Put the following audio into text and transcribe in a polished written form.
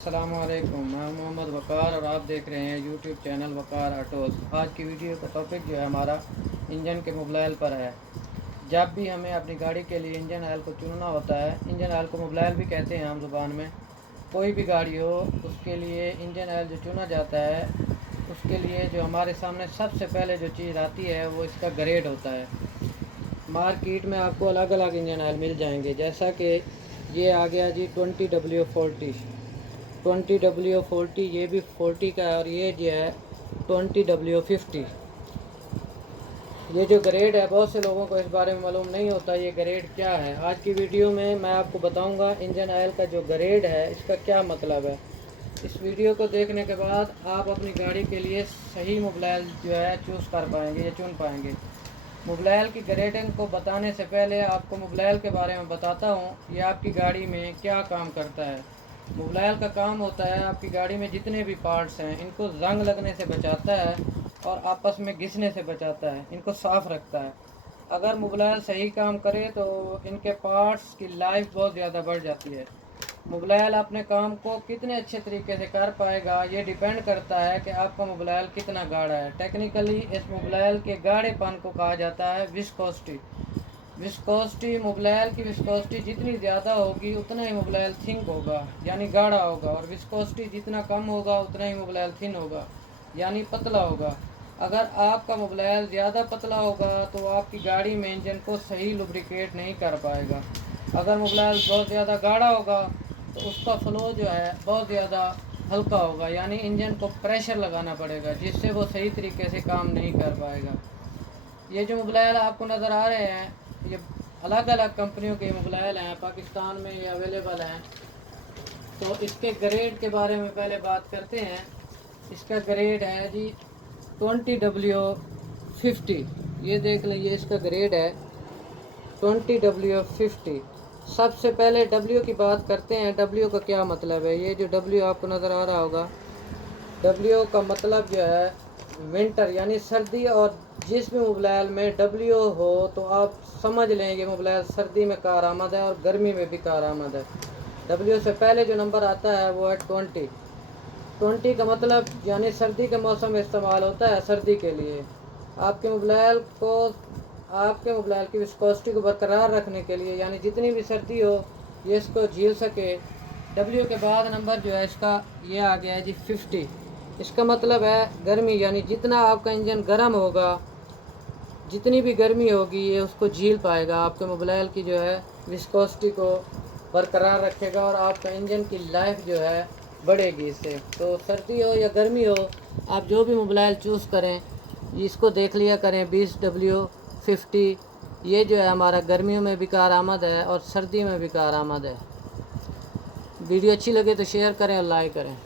अस्सलाम वालेकुम, मैं मोहम्मद वक़ार और आप देख रहे हैं यूट्यूब चैनल वक़ार ऑटोज़। आज की वीडियो का टॉपिक जो है हमारा इंजन के मोबाइल पर है। जब भी हमें अपनी गाड़ी के लिए इंजन ऑयल को चुनना होता है, इंजन ऑयल को मोबाइल भी कहते हैं आम ज़ुबान में। कोई भी गाड़ी हो उसके लिए इंजन ऑयल जो चुना जाता है, उसके लिए जो हमारे सामने सबसे पहले जो चीज़ आती है वो इसका ग्रेड होता है। मार्केट में आपको अलग अलग इंजन ऑयल मिल जाएंगे, जैसा कि ये आ गया जी 20W40, ये भी 40 का है, और ये जो है 20W50। ये जो ग्रेड है, बहुत से लोगों को इस बारे में मालूम नहीं होता ये ग्रेड क्या है। आज की वीडियो में मैं आपको बताऊंगा इंजन ऑयल का जो ग्रेड है इसका क्या मतलब है। इस वीडियो को देखने के बाद आप अपनी गाड़ी के लिए सही मोबाइल जो है चूज़ कर पाएंगे या चुन पाएंगे। मोबाइल की ग्रेडिंग को बताने से पहले आपको मोबाइल के बारे में बताता हूँ, ये आपकी गाड़ी में क्या काम करता है। मोबाइल का काम होता है आपकी गाड़ी में जितने भी पार्ट्स हैं इनको जंग लगने से बचाता है और आपस में घिसने से बचाता है, इनको साफ़ रखता है। अगर मोबाइल सही काम करे तो इनके पार्ट्स की लाइफ बहुत ज़्यादा बढ़ जाती है। मोबाइल अपने काम को कितने अच्छे तरीके से कर पाएगा ये डिपेंड करता है कि आपका मोबाइल कितना गाढ़ा है। टेक्निकली इस मोबाइल के गाढ़ेपन को कहा जाता है विस्कोसिटी। मोबाइल की विस्कोसिटी जितनी ज़्यादा होगी उतना ही मोबाइल थिंक होगा यानी गाढ़ा होगा, और विस्कोसिटी जितना कम होगा उतना ही मोबाइल थिन होगा यानी पतला होगा। अगर आपका मोबाइल ज़्यादा पतला होगा तो आपकी गाड़ी में इंजन को सही लुब्रिकेट नहीं कर पाएगा। अगर मोबाइल बहुत ज़्यादा गाढ़ा होगा तो उसका फ़्लो जो है बहुत ज़्यादा हल्का होगा, यानी इंजन को प्रेशर लगाना पड़ेगा जिससे वो सही तरीके से काम नहीं कर पाएगा। ये जो मोबाइल आपको नज़र आ रहे हैं ये अलग अलग कंपनियों के मोबाइल हैं, पाकिस्तान में ये अवेलेबल हैं। तो इसके ग्रेड के बारे में पहले बात करते हैं। इसका ग्रेड है जी 20W50। ये देख लें, ये इसका ग्रेड है 20W50। सबसे पहले W की बात करते हैं। W का क्या मतलब है? ये जो W आपको नज़र आ रहा होगा, W का मतलब जो है विंटर यानी सर्दी, और जिस भी मोबाइल में W हो तो आप समझ लें ये मोबाइल सर्दी में कारआमद है और गर्मी में भी कारआमद है। W से पहले जो नंबर आता है वो है 20 का मतलब यानी सर्दी के मौसम में इस्तेमाल होता है, सर्दी के लिए। आपके मोबाइल की विस्कोसिटी को बरकरार रखने के लिए, यानी जितनी भी सर्दी हो ये इसको झेल सके। W के बाद नंबर जो है इसका ये आ गया है जी 50। इसका मतलब है गर्मी, यानी जितना आपका इंजन गर्म होगा, जितनी भी गर्मी होगी ये उसको झेल पाएगा, आपके मोबाइल की जो है विस्कोसिटी को बरकरार रखेगा और आपका इंजन की लाइफ जो है बढ़ेगी इससे। तो सर्दी हो या गर्मी हो, आप जो भी मोबाइल चूज़ करें इसको देख लिया करें। 20W50 ये जो है हमारा गर्मियों में भी कारआमद है और सर्दी में भी कारआमद है। वीडियो अच्छी लगे तो शेयर करें और लाइक करें।